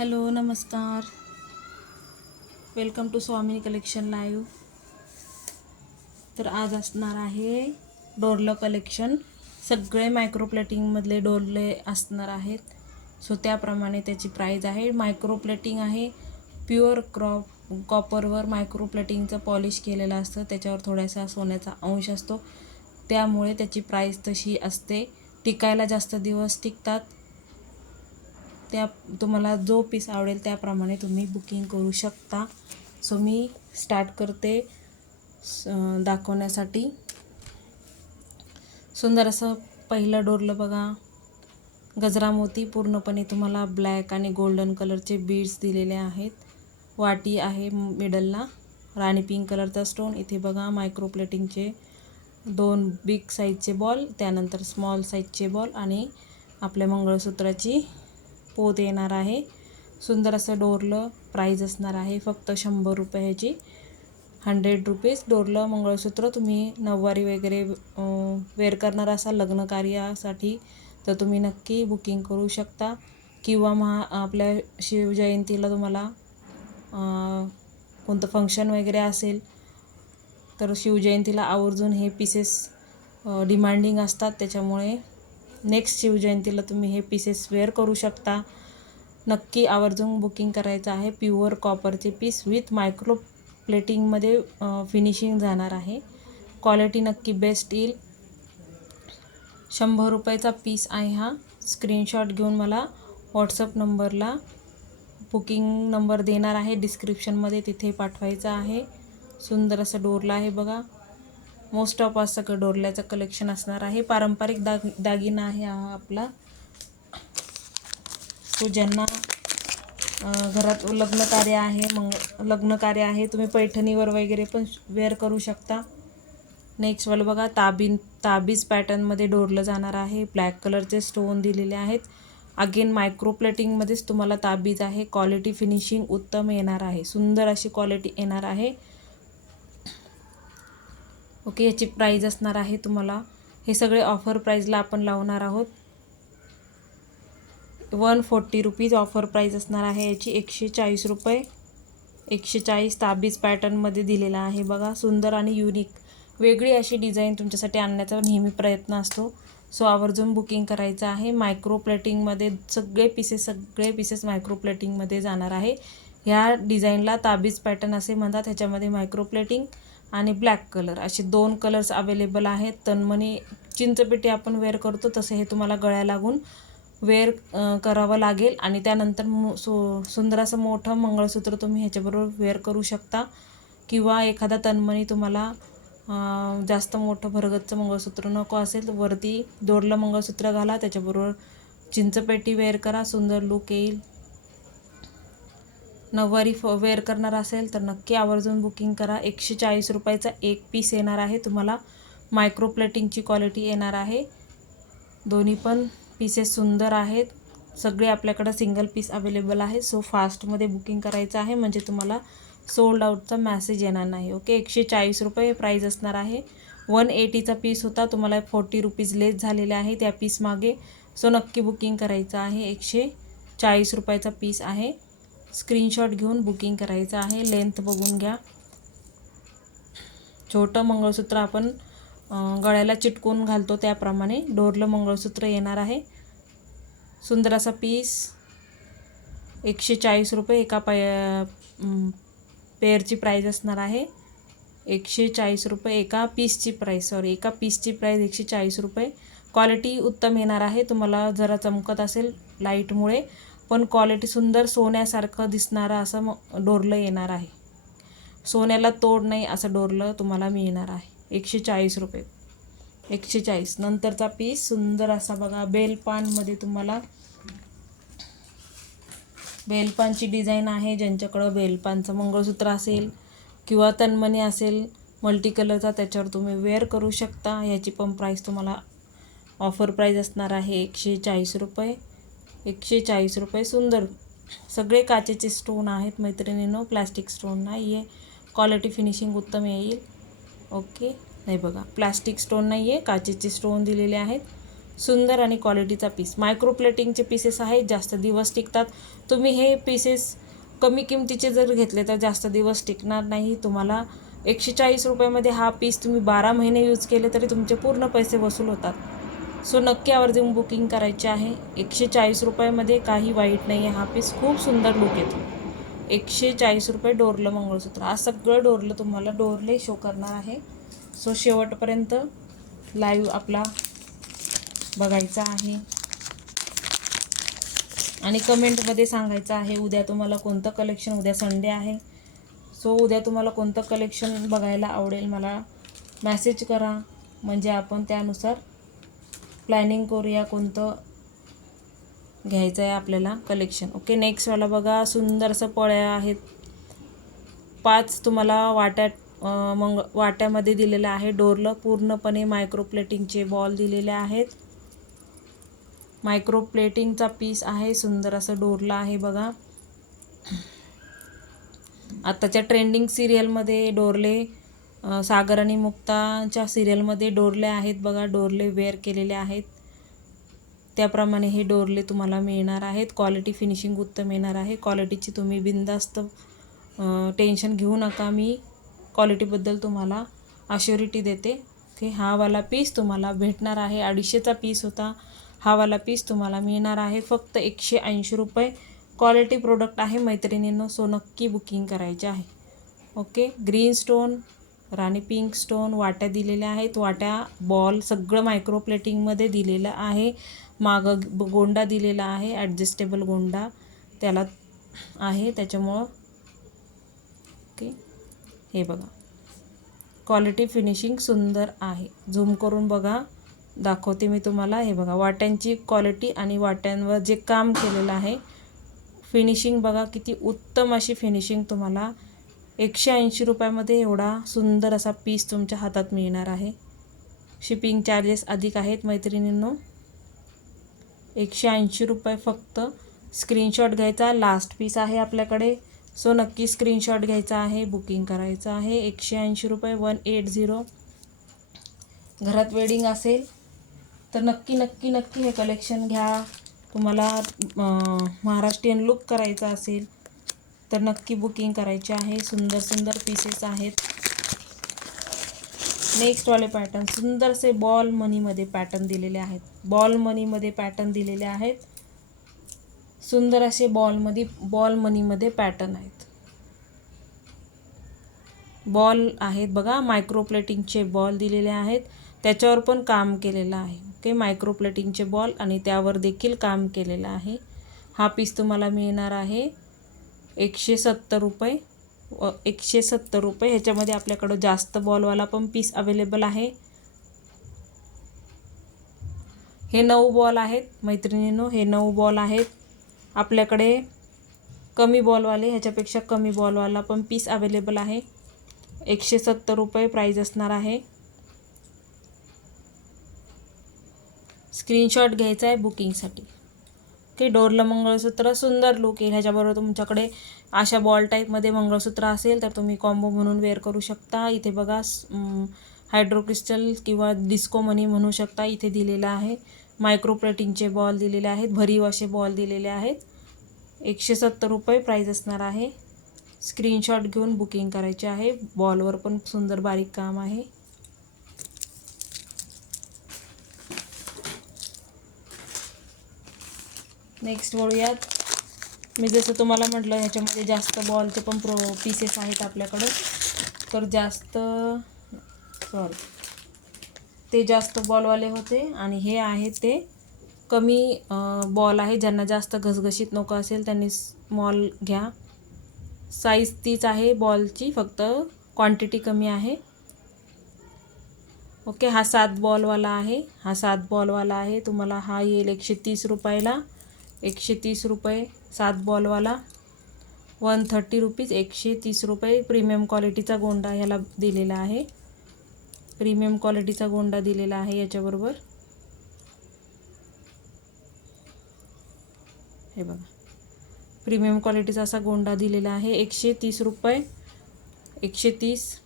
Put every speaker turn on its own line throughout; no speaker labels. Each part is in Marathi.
हॅलो नमस्कार. Welcome to Swamini collection live तर आज असणार आहे डोरलं कलेक्शन सगळे मायक्रोप्लेटिंगमधले डोरले असणार आहेत. सो त्याप्रमाणे त्याची प्राईज आहे. मायक्रोप्लेटिंग आहे. प्युअर क्रॉप कॉपरवर मायक्रोप्लेटिंगचं पॉलिश केलेलं असतं. त्याच्यावर थोडासा सोन्याचा अंश असतो. त्यामुळे त्याची प्राईज तशी असते. टिकायला जास्त दिवस टिकतात. त्या तुम्हाला जो पीस आवडेल त्याप्रमाणे तुम्ही बुकिंग करू शकता. सो मी स्टार्ट करते स- दाखवण्यासाठी. सुंदर असं पहिलं डोरलं बघा. गजरा मोती पूर्णपणे तुम्हाला ब्लॅक आणि गोल्डन कलरचे बीड्स दिलेले आहेत. वाटी आहे मिडलला राणी पिंक कलरचा स्टोन इथे बघा मायक्रोप्लेटिंगचे दोन बिग साईजचे बॉल त्यानंतर स्मॉल साईजचे बॉल आणि आपल्या मंगळसूत्राची पोत येणार आहे. सुंदर असं डोरलं प्राईज असणार आहे. फक्त शंभर रुपये ह्याची. हंड्रेड रुपीज डोरलं मंगळसूत्र तुम्ही नऊवारी वगैरे वेअर करणार असाल लग्न कार्यासाठी तर तुम्ही नक्की बुकिंग करू शकता. किंवा महा आपल्या शिवजयंतीला तुम्हाला कोणतं फंक्शन वगैरे असेल तर शिवजयंतीला आवर्जून हे पीसेस डिमांडिंग असतात. त्याच्यामुळे नेक्स्ट शिवजयंतीला तुम्ही हे पीसेस वेअर करू शकता. नक्की आवर्जून बुकिंग करायचं आहे. प्युअर कॉपरचे पीस विथ मायक्रो प्लेटिंगमध्ये फिनिशिंग जाणार आहे. क्वालिटी नक्की बेस्ट येईल. शंभर रुपयाचा पीस आहे हा. स्क्रीनशॉट घेऊन मला व्हॉट्सअप नंबरला बुकिंग नंबर देणार आहे. डिस्क्रिप्शनमध्ये तिथे पाठवायचा आहे. सुंदर असं डोरला आहे बघा. मोस्ट ऑफ आज सगळं डोरल्याचं कलेक्शन असणार आहे. पारंपरिक दाग दागिना आहे हा आपला. तो ज्यांना घरात लग्न कार्य आहे मग लग्न कार्य आहे तुम्ही पैठणीवर वगैरे पण वेअर करू शकता. नेक्स्ट वाल बघा ताबीन ताबीज पॅटर्नमध्ये डोरलं जाणार आहे. ब्लॅक कलरचे स्टोन दिलेले आहेत. अगेन मायक्रो प्लेटिंगमध्येच तुम्हाला ताबीज आहे. क्वालिटी फिनिशिंग उत्तम येणार आहे. सुंदर अशी क्वालिटी येणार आहे. ओके याची प्राईज असणार आहे तुम्हाला. हे सगळे ऑफर प्राईजला आपण लावणार आहोत. One forty rupees offer price असणार आहे याची. एकशे चाळीस रुपये. एकशे चाळीस ताबीज पॅटर्नमध्ये दिलेला आहे बघा. सुंदर आणि युनिक वेगळी अशी डिझाईन तुमच्यासाठी आणण्याचा नेहमी प्रयत्न असतो. सो आवर्जून बुकिंग करायचं आहे. मायक्रो प्लेटिंगमध्ये सगळे पीसेस सगळे पीसेस मायक्रो प्लेटिंगमध्ये जाणार आहे. ह्या डिझाईनला ताबीज पॅटर्न असे म्हणतात. ह्याच्यामध्ये मायक्रो प्लेटिंग आणि ब्लॅक कलर असे दोन कलर्स अवेलेबल आहेत. तन्मणी चिंचपेटी आपण वेअर करतो तसं हे तुम्हाला गळ्या लागून वेअर करावं लागेल. आणि त्यानंतर मो सु सुंदर असं मोठं मंगळसूत्र तुम्ही ह्याच्याबरोबर वेअर करू शकता. किंवा एखादा तन्मणी तुम्हाला जास्त मोठं भरगतचं मंगळसूत्र नको असेल तर वरती दोरलं मंगळसूत्र घाला त्याच्याबरोबर चिंचपेटी वेअर करा सुंदर लुक येईल. नऊवारी फ वेअर करणार असेल तर नक्की आवर्जून बुकिंग करा. एकशे चाळीस रुपयाचा एक पीस येणार आहे. तुम्हाला मायक्रो प्लेटिंगची क्वालिटी येणार आहे. दोन्ही पण पीसेस सुंदर आहेत. सगळे आपल्याकडं सिंगल पीस अवेलेबल आहे. सो फास्टमध्ये बुकिंग करायचं आहे. म्हणजे तुम्हाला सोल्ड आउटचा मॅसेज येणार नाही. ओके एकशे चाळीस रुपये प्राईज असणार आहे. वन एटीचा पीस होता. तुम्हाला फोर्टी रुपीज लेस झालेले आहे त्या पीस मागे. सो नक्की बुकिंग करायचं आहे. एकशे चाळीस रुपयाचा पीस आहे. स्क्रीनशॉट घेऊन बुकिंग करायचं आहे. लेंथ बघून घ्या. छोटं मंगळसूत्र आपण गळ्याला चिटकून घालतो त्याप्रमाणे डोरलं मंगळसूत्र येणार आहे. सुंदर असा पीस एकशे चाळीस रुपये एका पाय पेअरची प्राईज असणार आहे. एकशे चाळीस रुपये एका पीसची प्राईस सॉरी एका पीसची प्राईज एकशे चाळीस रुपये. क्वालिटी उत्तम येणार आहे. तुम्हाला जरा चमकत असेल लाईटमुळे पण क्वालिटी सुंदर सोन्यासारखं दिसणारं असं मग डोरलं येणार आहे. सोन्याला तोड नाही असं डोरलं तुम्हाला मिळणार आहे. एकशे चाळीस रुपये. एकशे चाळीस. नंतरचा पीस सुंदर असा बघा बेलपानमध्ये तुम्हाला बेलपानची डिझाईन आहे ज्यांच्याकडं बेलपानचं मंगळसूत्र असेल किंवा तन्मणी असेल मल्टी कलरचा त्याच्यावर तुम्ही वेअर करू शकता. ह्याची पण प्राईस तुम्हाला ऑफर प्राईज असणार आहे एकशे चाळीस रुपये. एकशे चाळीस रुपये सुंदर. सगळे काचेचे स्टोन आहेत मैत्रिणींनो प्लॅस्टिक स्टोन नाही आहे क्वालिटी फिनिशिंग उत्तम येईल. ओके नाही बघा प्लॅस्टिक स्टोन नाही आहे काचेचे स्टोन दिलेले आहेत. सुंदर आणि क्वालिटीचा पीस मायक्रो प्लेटिंगचे पीसेस आहेत जास्त दिवस टिकतात. तुम्ही हे पीसेस कमी किमतीचे जर घेतले तर जास्त दिवस टिकणार नाही. तुम्हाला एकशे चाळीस रुपयामध्ये हा पीस तुम्ही बारा महिने यूज केले तरी तुमचे पूर्ण पैसे वसूल होतात. सो नक्की आवर्जून बुकिंग करायचे आहे. एकशे चाळीस रुपयामध्ये काही वाईट नाही आहे. हा पीस खूप सुंदर लुक येतो. एकशे चाळीस रुपये डोरलं मंगळसूत्र. आज सगळं डोरलं तुम्हाला डोरले शो करणार आहे. सो शेवटपर्यंत लाईव्ह आपला बघायचा आहे. आणि कमेंटमध्ये सांगायचं आहे उद्या तुम्हाला कोणतं कलेक्शन उद्या संडे आहे. सो उद्या तुम्हाला कोणतं कलेक्शन बघायला आवडेल मला मॅसेज करा. म्हणजे आपण त्यानुसार प्लॅनिंग करूया कोणतं घ्यायचं आहे आपल्याला कलेक्शन ओके नेक्स्टवाला बघा सुंदर असं पळ्या आहेत. पाच तुम्हाला वाट्यात मंग वाट्यामध्ये दिलेलं आहे डोरलं. पूर्णपणे मायक्रोप्लेटिंगचे बॉल दिलेले आहेत. मायक्रोप्लेटिंगचा पीस आहे सुंदर असं डोरलं आहे बघा. आत्ताच्या ट्रेंडिंग सिरियलमध्ये डोरले. सागर आणि मुक्ताच्या सिरियलमध्ये डोरले आहेत बघा डोरले वेअर केलेले आहेत. त्याप्रमाणे हे डोरले तुम्हाला मिळणार आहेत. क्वालिटी फिनिशिंग उत्तम येणार आहे. क्वालिटीची तुम्ही बिंदास्त टेन्शन घेऊ नका. मी क्वालिटीबद्दल तुम्हाला अश्युरिटी देते. ते हा वाला पीस तुम्हाला भेटणार आहे. अडीचशेचा पीस होता. हा वाला पीस तुम्हाला मिळणार आहे. फक्त एकशे ऐंशी रुपये क्वालिटी प्रोडक्ट आहे मैत्रिणींनो. सो नक्की बुकिंग करायचे आहे. Okay green stone rani pink stone वाट्या दिलेल्या आहेत. वाट्या बॉल सगळं मायक्रो प्लेटिंगमध्ये दिलेलं आहे. मागं गोंडा दिलेला आहे. ॲडजस्टेबल गोंडा त्याला आहे. त्याच्यामुळं ओके. हे बघा. क्वालिटी फिनिशिंग सुंदर आहे. झूम करून बघा. दाखवते मी तुम्हाला. हे बघा. वाट्यांची क्वालिटी आणि वाट्यांवर जे काम केलेलं आहे फिनिशिंग बघा किती उत्तम अशी फिनिशिंग तुम्हाला एकशे ऐंशी रुपयामध्ये एवढा सुंदर असा पीस तुमच्या हातात मिळणार आहे. शिपिंग चार्जेस अधिक आहेत मैत्रिणींनो. एकशे ऐंशी रुपये फक्त स्क्रीनशॉट घ्यायचा. लास्ट पीस आहे आपल्याकडे. सो नक्की स्क्रीनशॉट घ्यायचा आहे बुकिंग करायचं आहे. एकशे ऐंशी रुपये वन एट झिरो घरात वेडिंग असेल तर नक्की नक्की नक्की हे कलेक्शन घ्या. तुम्हाला महाराष्ट्रीयन लुक करायचा असेल तर नक्की बुकिंग करायचे आहे. सुंदर सुंदर पीसेस आहेत. नेक्स्टवाले पॅटर्न सुंदरसे बॉल मनीमध्ये पॅटर्न दिलेले आहेत. बॉल मनीमध्ये पॅटर्न दिलेले आहेत. सुंदर असे बॉलमध्ये बॉल मनीमध्ये पॅटर्न आहेत. बॉल आहेत बघा मायक्रो प्लेटिंगचे बॉल दिलेले आहेत. त्याच्यावर पण काम केलेलं आहे. ओके मायक्रो प्लेटिंगचे बॉल आणि त्यावर देखील काम केलेलं आहे. हा पीस तुम्हाला मिळणार आहे. एकशे सत्तर रुपये एकशे सत्तर रुपये. ह्याच्यामध्ये आपल्याकडं जास्त बॉलवाला पण पीस अवेलेबल आहे. हे नऊ बॉल आहेत मैत्रिणींनो हे नऊ बॉल आहेत. आपल्याकडे कमी बॉलवाले ह्याच्यापेक्षा कमी बॉलवाला पण पीस अवेलेबल आहे. एकशे सत्तर रुपये प्राईज असणार आहे. स्क्रीनशॉट घ्यायचा आहे बुकिंगसाठी ते डोरलं मंगळसूत्र सुंदर लुक येईल. ह्याच्याबरोबर तुमच्याकडे अशा बॉल टाईपमध्ये मंगळसूत्र असेल तर तुम्ही कॉम्बो म्हणून वेअर करू शकता. इथे बघा हायड्रोक्रिस्टल किंवा डिस्को मनी म्हणू शकता. इथे दिलेलं आहे. मायक्रोप्लेटिंगचे बॉल दिलेले आहेत. भरीव असे बॉल दिलेले आहेत. एकशे सत्तर रुपये प्राईज असणार आहे. स्क्रीनशॉट घेऊन बुकिंग करायचे आहे. बॉलवर पण सुंदर बारीक काम आहे. नेक्स्ट वळूयात मी जसं तुम्हाला म्हटलं ह्याच्यामध्ये जास्त बॉलचे पण प्रो पीसेस आहेत आपल्याकडं. तर जास्त सॉरी ते जास्त बॉलवाले होते आणि हे आहे ते कमी बॉल आहे. ज्यांना जास्त घसघशीत नको असेल त्यांनी स्मॉल घ्या. साईज तीच आहे बॉलची फक्त क्वांटिटी कमी आहे. ओके हा सात बॉलवाला आहे. हा सात बॉलवाला आहे. तुम्हाला हा येईल एकशे तीस रुपयाला. एकशे तीस रुपये सात बॉलवाला वन थर्टी रुपीज एकशे तीस रुपये प्रीमियम क्वालिटीचा गोंडा ह्याला दिलेला आहे. प्रीमियम क्वालिटीचा गोंडा दिलेला आहे याच्याबरोबर. हे बघा. प्रीमियम क्वालिटीचा असा गोंडा दिलेला आहे. एकशे तीस रुपये एकशे तीस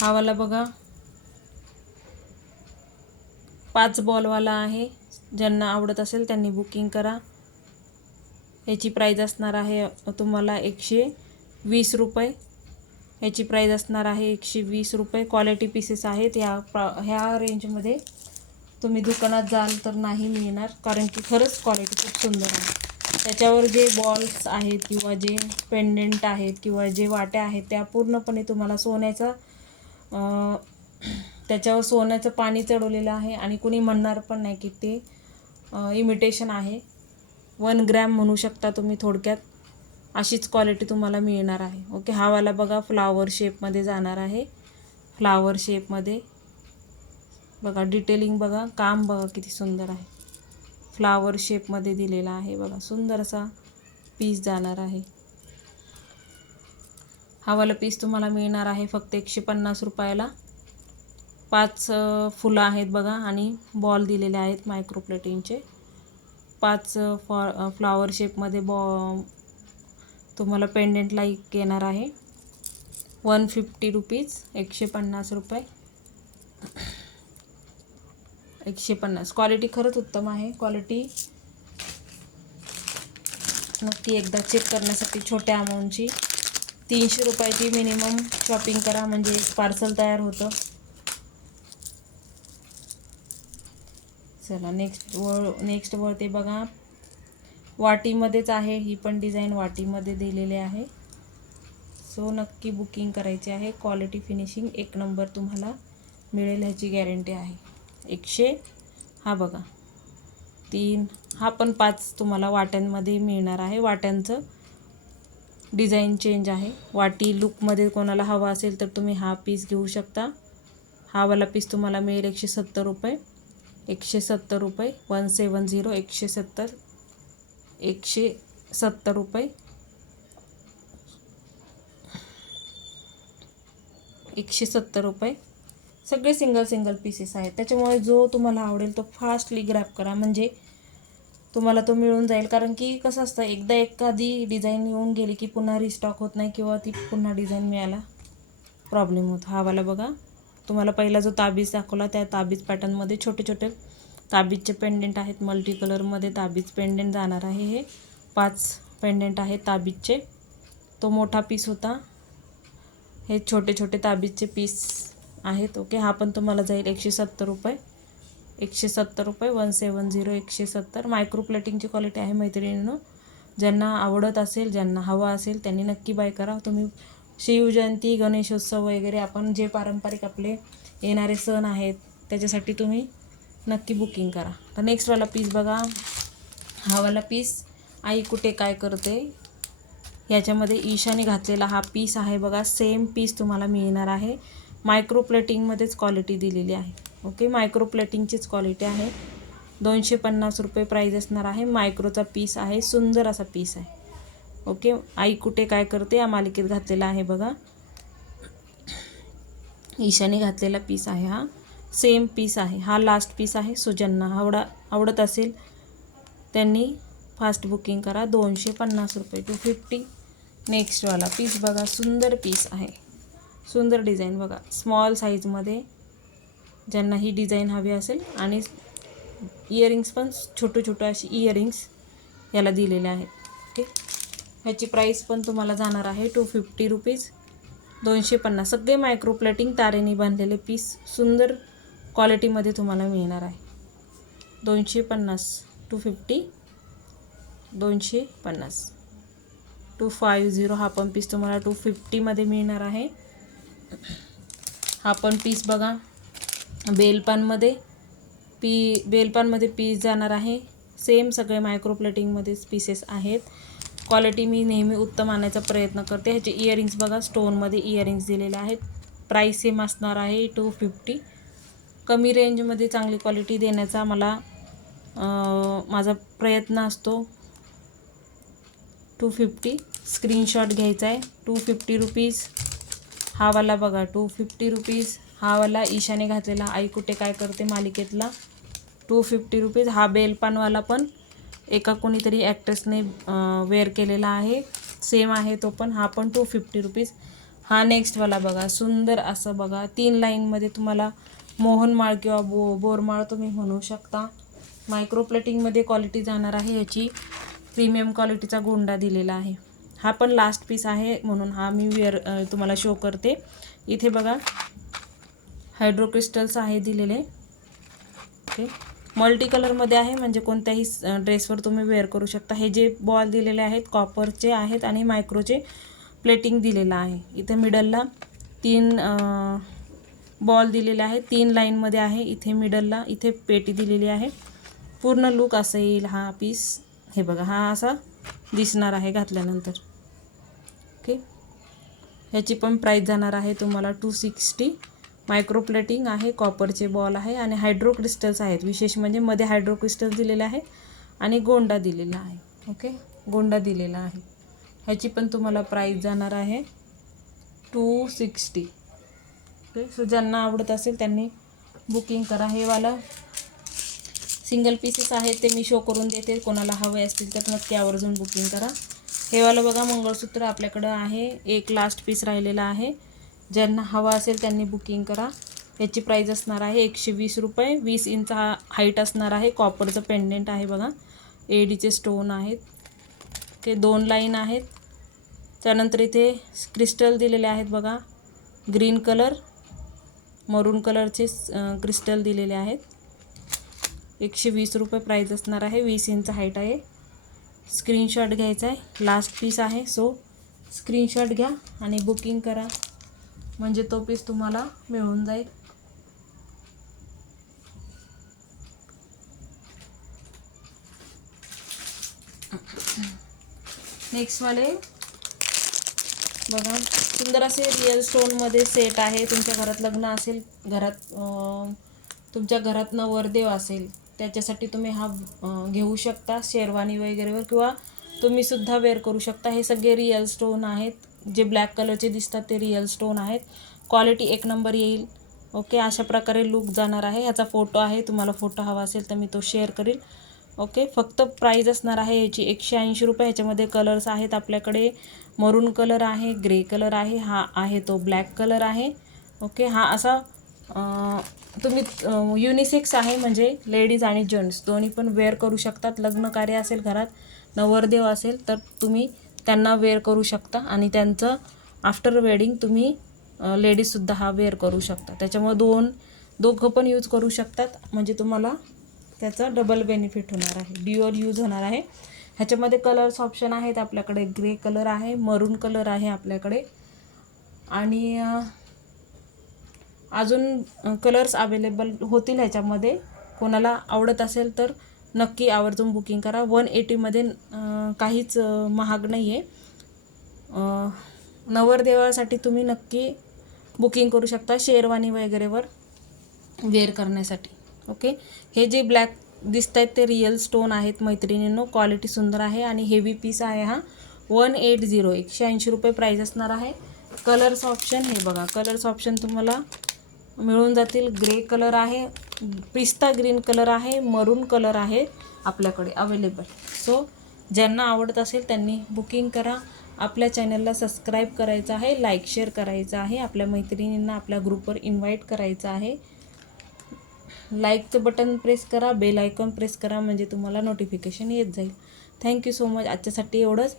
हा वाला बघा. पाच बॉलवाला आहे. ज्यांना आवडत असेल त्यांनी बुकिंग करा. याची प्राईज असणार आहे तुम्हाला एकशे वीस रुपये. याची प्राईज असणार आहे एकशे वीस रुपये. क्वालिटी पीसेस आहेत. ह्या प्रा ह्या रेंजमध्ये तुम्ही दुकानात जाल तर नाही मिळणार कारण की खरंच क्वालिटी खूप सुंदर आहे. त्याच्यावर जे बॉल्स आहेत किंवा जे पेंडेंट आहेत किंवा जे वाट्या आहेत त्या पूर्णपणे तुम्हाला सोन्याचा त्याच्यावर सोन्याचं पाणी चढवलेलं आहे आणि कुणी म्हणणार पण नाही की ते इमिटेशन आहे. वन ग्रॅम म्हणू शकता तुम्ही थोडक्यात. अशीच क्वालिटी तुम्हाला मिळणार आहे. ओके हा वाला बघा फ्लावर शेपमध्ये जाणार आहे. फ्लावर शेपमध्ये बघा डिटेलिंग बघा काम बघा किती सुंदर आहे. फ्लावर शेपमध्ये दिलेला आहे बघा सुंदर असा पीस जाणार आहे. वाला पीस तुम्हाला मिळणार आहे फक्त एकशे पन्नास रुपयाला. पाच फुलं आहेत बघा आणि बॉल दिलेले आहेत मायक्रोप्लेटिंगचे पाच फॉ फ्लॉवर शेपमध्ये बॉ तुम्हाला पेंडेंटला एक येणार आहे. वन फिफ्टी रुपीज एकशे पन्नास रुपये. एकशे पन्नास. क्वालिटी खरंच उत्तम आहे. क्वालिटी नक्की एकदा चेक करण्यासाठी छोट्या अमाऊंटची तीनशे रुपयाची मिनिमम शॉपिंग करा म्हणजे पार्सल तयार होतं. चला नेक्स्ट वर नेक्स्ट वर ते बघा. वाटीमध्येच आहे ही पण डिझाईन वाटीमध्ये दिलेली आहे. सो नक्की बुकिंग करायची आहे. क्वालिटी फिनिशिंग एक नंबर तुम्हाला मिळेल ह्याची गॅरंटी आहे. एकशे हा बघा. तीन हा पण पाच तुम्हाला वाट्यांमध्ये मिळणार आहे. वाट्यांचं डिझाईन चेंज आहे. वाटी लुकमध्ये कोणाला हवा असेल तर तुम्ही हा पीस घेऊ शकता. हा वाला पीस तुम्हाला मिळेल एकशे सत्तर रुपये. एकशे सत्तर रुपये. वन सेवन झिरो एकशे सत्तर. एकशे सत्तर रुपये. एकशे सत्तर रुपये. सगळे सिंगल सिंगल पीसेस आहेत. त्याच्यामुळे जो तुम्हाला आवडेल तो फास्टली ग्रॅप करा. म्हणजे तुम्हाला तो मिळून जाईल. कारण की कसं असतं एकदा एखादी डिझाईन येऊन गेली की पुन्हा रिस्टॉक होत नाही किंवा ती पुन्हा डिझाईन मिळायला प्रॉब्लेम होतो. हा वाला बघा. तुम्हाला पहिला जो ताबीज दाखवला त्या ताबीज पॅटर्नमध्ये छोटे छोटे ताबीजचे पेंडेंट आहेत. मल्टी कलरमध्ये ताबीज पेंडेंट जाणार आहे हे. पाच पेंडेंट आहेत ताबीजचे. तो मोठा पीस होता. हे छोटे छोटे ताबीजचे पीस आहेत. ओके हा पण तुम्हाला जाईल एकशे सत्तर रुपये. एकशे सत्तर रुपये वन सेवन झिरो एकशे सत्तर. मायक्रो प्लेटिंगची क्वालिटी आहे मैत्रिणींनो. ज्यांना आवडत असेल ज्यांना हवा असेल त्यांनी नक्की बाय करा. तुम्ही शिवजयंती गणेशोत्सव वगैरे आपण जे पारंपरिक आपले येणारे सण आहेत त्याच्यासाठी तुम्ही नक्की बुकिंग करा. तर नेक्स्टवाला पीस बघा. हावाला पीस आई कुठे काय करते? याच्यामध्ये ईशाने घातलेला हा पीस आहे बघा. सेम पीस तुम्हाला मिळणार आहे. मायक्रो प्लेटिंगमध्येच क्वालिटी दिलेली आहे. ओके मायक्रो प्लेटिंगचीच क्वालिटी आहे. दोनशे पन्नास रुपये प्राईज असणार आहे. मायक्रोचा पीस आहे सुंदर असा पीस आहे. ओके आई कुठे काय करते या मालिकेत घातलेला आहे बघा. ईशाने घातलेला पीस आहे हा. सेम पीस आहे. हा लास्ट पीस आहे सो ज्यांना आवडा आवडत असेल त्यांनी फास्ट बुकिंग करा. दोनशे पन्नास रुपये टू फिफ्टी नेक्स्टवाला पीस बघा सुंदर पीस आहे. सुंदर डिझाईन बघा. स्मॉल साईजमध्ये ज्यांना ही डिझाईन हवी असेल. आणि इयरिंग्स पण छोटं छोटं अशी इयरिंग्स याला दिलेले आहेत. ओके ह्याची प्राईस पण तुम्हाला जाणार आहे टू फिफ्टी रुपीज दोनशे पन्नास. सगळे मायक्रो प्लेटिंग तारेने बांधलेले पीस सुंदर क्वालिटीमध्ये तुम्हाला मिळणार आहे. दोनशे पन्नास. टू फिफ्टी दोनशे पन्नास. टू फाईव्ह झिरो हा पण पीस तुम्हाला टू फिफ्टीमध्ये मिळणार आहे. हा पण पीस बघा. बेलपानमध्ये पी बेलपानमध्ये पीस जाणार आहे. सेम सगळे मायक्रोप्लेटिंगमध्येच पीसेस आहेत. क्वालिटी मी नेहमी उत्तम आणायचा प्रयत्न करते. ह्याचे इयरिंग्स बघा स्टोनमध्ये इयरिंग्स दिलेले आहेत. प्राईस सेम असणार आहे टू फिफ्टी कमी रेंजमध्ये चांगली क्वालिटी देण्याचा मला माझा प्रयत्न असतो. टू फिफ्टी स्क्रीनशॉट घ्यायचा आहे. टू फिफ्टी रुपीज हा वाला बघा टू फिफ्टी रुपीज हा वाला ईशाने घातलेला. आई कुठे काय करते मालिकेतला? टू फिफ्टी रुपीज हा बेलपानवाला पण एका कोणीतरी ॲक्ट्रेसने वेअर केलेला आहे. सेम आहे तो पण. हा पण टू फिफ्टी रुपीज हा नेक्स्टवाला बघा. सुंदर असं बघा. तीन लाईनमध्ये तुम्हाला मोहनमाळ किंवा बो बोरमाळ तुम्ही म्हणू शकता. मायक्रोप्लेटिंगमध्ये क्वालिटी जाणार आहे. याची प्रीमियम क्वालिटीचा गोंडा दिलेला आहे. हा पण लास्ट पीस आहे म्हणून हा मी वेअर तुम्हाला शो करते. इथे बघा. हायड्रोक्रिस्टल्स आहे दिलेले. ओके. मल्टी कलरमध्ये आहे म्हणजे कोणत्याही ड्रेसवर तुम्ही वेअर करू शकता. हे जे बॉल दिलेले आहेत कॉपरचे आहेत आणि मायक्रोचे प्लेटिंग दिलेलं आहे. इथे मिडलला तीन बॉल दिलेले आहे तीन लाईनमध्ये आहे. इथे मिडलला इथे पेटी दिलेली आहे. पूर्ण लुक असं येईल हा पीस. हे बघा हा असा दिसणार आहे घातल्यानंतर. ओके. ह्याची पण प्राईस जाणार आहे तुम्हाला टू सिक्स्टी मायक्रोप्लेटिंग आहे कॉपरचे बॉल आहे आणि हायड्रोक्रिस्टल्स आहेत. विशेष म्हणजे मध्ये हायड्रोक्रिस्टल्स दिलेले आहे आणि गोंडा दिलेला आहे. ओके? गोंडा दिलेला आहे. ह्याची पण तुम्हाला प्राईस जाणार आहे टू सिक्स्टी ओके? सो ज्यांना आवडत असेल त्यांनी बुकिंग करा. हे वाला सिंगल पीसेस आहेत ते मी शो करून देते. कोणाला हवे असतील तर नक्की आवर्जून बुकिंग करा. हे वाला बघा मंगळसूत्र आपल्याकडं आहे. एक लास्ट पीस राहिलेला आहे. ज्यांना हवा असेल त्यांनी बुकिंग करा. याची प्राईज असणार आहे एकशे वीस रुपये. वीस इंच हा हाईट असणार आहे. कॉपरचं पेंडेंट आहे बघा. एडीचे स्टोन आहेत. ते दोन लाईन आहेत. त्यानंतर इथे क्रिस्टल दिलेले आहेत बघा. ग्रीन कलर मरून कलरचे क्रिस्टल दिलेले आहेत. एकशे वीस रुपये प्राईज असणार आहे. वीस इंच हाईट आहे. स्क्रीनशॉट घ्यायचा आहे. लास्ट पीस आहे. सो स्क्रीनशॉट घ्या आणि बुकिंग करा. म्हणजे तो पीस तुम्हाला मिळून जाईल. नेक्स्टवाले बघा सुंदर असे रिअल स्टोनमध्ये सेट आहे. तुमच्या घरात लग्न असेल घरात तुमच्या घरात नवरदेव असेल त्याच्यासाठी तुम्ही हा घेऊ शकता शेरवानी वगैरेवर किंवा तुम्ही सुद्धा वेअर करू शकता. हे सगळे रिअल स्टोन आहेत. जे ब्लॅक कलरचे दिसतात ते रिअल स्टोन आहेत. क्वालिटी एक नंबर येईल. ओके अशा प्रकारे लुक जाणार आहे. ह्याचा फोटो आहे. तुम्हाला फोटो हवा असेल तर मी तो शेअर करील. ओके फक्त प्राईज असणार आहे याची एकशे ऐंशी रुपये. ह्याच्यामध्ये कलर्स आहेत आपल्याकडे. मरून कलर आहे ग्रे कलर आहे. हा आहे तो ब्लॅक कलर आहे. ओके हा असा तुम्ही युनिसेक्स आहे म्हणजे लेडीज आणि जेंट्स दोन्ही पण वेअर करू शकतात. लग्न कार्य असेल घरात नवरदेव असेल तर तुम्ही त्यांना वेअर करू शकता आणि त्यांचं आफ्टर वेडिंग तुम्ही लेडीजसुद्धा हा वेअर करू शकता. त्याच्यामुळे दोन दोघं पण यूज करू शकतात. म्हणजे तुम्हाला त्याचा डबल बेनिफिट होणार आहे. ड्युअल यूज होणार आहे. ह्याच्यामध्ये कलर्स ऑप्शन आहेत आपल्याकडे. ग्रे कलर आहे मरून कलर आहे आपल्याकडे. आणि अजून कलर्स अवेलेबल होतील ह्याच्यामध्ये. कोणाला आवडत असेल तर नक्की आवर्जून बुकिंग करा. वन एटीमध्ये काहीच महाग नाही आहे नवरदेवासाठी तुम्ही नक्की बुकिंग करू शकता शेरवानी वगैरेवर वेअर करण्यासाठी. ओके? हे जे ब्लॅक दिसत आहेत ते रिअल स्टोन आहेत मैत्रिणींनो. क्वालिटी सुंदर आहे आणि हेवी पीस आहे हा. वन एट झिरो एकशे ऐंशी रुपये प्राईज असणार आहे. कलर्स ऑप्शन हे बघा. कलर्स ऑप्शन तुम्हाला मिळून जातील. ग्रे कलर आहे. पिस्ता ग्रीन कलर आहे. मरून कलर आहे आपल्याकडे अवेलेबल. सो ज्यांना आवडत असेल त्यांनी बुकिंग करा. आपल्या चॅनलला सबस्क्राईब करायचं आहे लाईक शेअर करायचं आहे. आपल्या मैत्रिणींना आपल्या ग्रुपवर इन्व्हाइट करायचं आहे. लाईकचं बटन प्रेस करा. बेल आयकॉन प्रेस करा म्हणजे तुम्हाला नोटिफिकेशन येत जाईल. थँक्यू सो मच आजच्यासाठी एवढंच.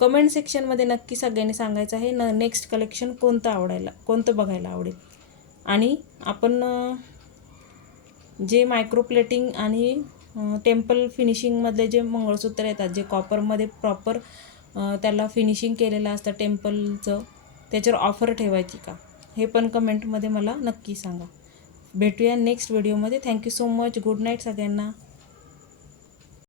कमेंट सेक्शनमध्ये नक्की सगळ्यांनी सांगायचं आहे न नेक्स्ट कलेक्शन कोणतं आवडायला कोणतं बघायला आवडेल? आणि आपण जे मायक्रोप्लेटिंग आणि टेम्पल फिनिशिंगमधले जे मंगळसूत्र येतात जे कॉपरमध्ये प्रॉपर त्याला फिनिशिंग केलेलं असतं टेम्पलचं त्याच्यावर ऑफर ठेवायची का? हे पण कमेंटमध्ये मला नक्की सांगा. भेटूया नेक्स्ट व्हिडिओमध्ये thank you so much good night सगळ्यांना.